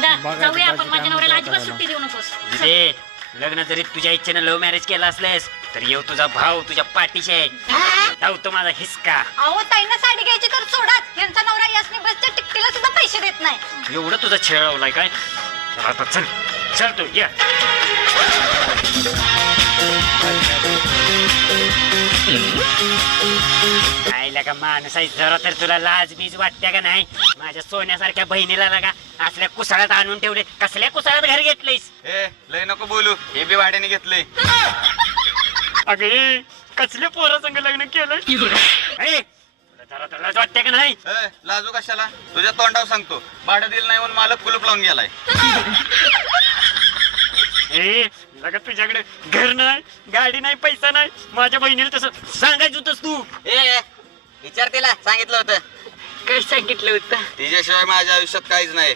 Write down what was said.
दादा जाऊया आपण, माझ्या नवऱ्याला अजिबात सुट्टी देऊ नकोस. दिदे, लग्न जरी तुझ्या इच्छेनं लव्ह मॅरेज केलं असलेस तर येऊ तुझा भाऊ तुझ्या पाठीशी आहे. धावतो माझा हिसका. अहो ताईंना साडी घ्यायची तर सोडाच, यांचा नवरा यासनी बसच्या तिकटीला सुद्धा पैसे देत नाही. एवढं तुझा छेळ लावलाय काय? चल आता चल चल तू ये. आईला का माणूस आहे, जरा तर तुला लाज बीज वाटते का नाही? माझ्या सोन्यासारख्या बहिणीला लागा असल्या कुसाळ्यात आणून ठेवले. कसल्या कुसाळ्यात घर घेतलीस? ए लय नको बोलू, हे बी भाड्याने घेतलंय. अगे कसल्या पोरा संग लग्न केलंय? तुला जरा तर लाज वाटते का नाही? लाजू कशाला? तुझ्या तोंडावर सांगतो, भाडं दिलं नाही म्हणून मालक कुलूप लावून गेलाय. लगा तुझ्याकडे घर नाही, गाडी नाही, पैसा नाही, माझ्या बहिणीला तसं सांगायचं होतस तू. विचार तिला सांगितलं होतं. काय सांगितलं होतं? तिच्याशिवाय माझ्या आयुष्यात काहीच नाही.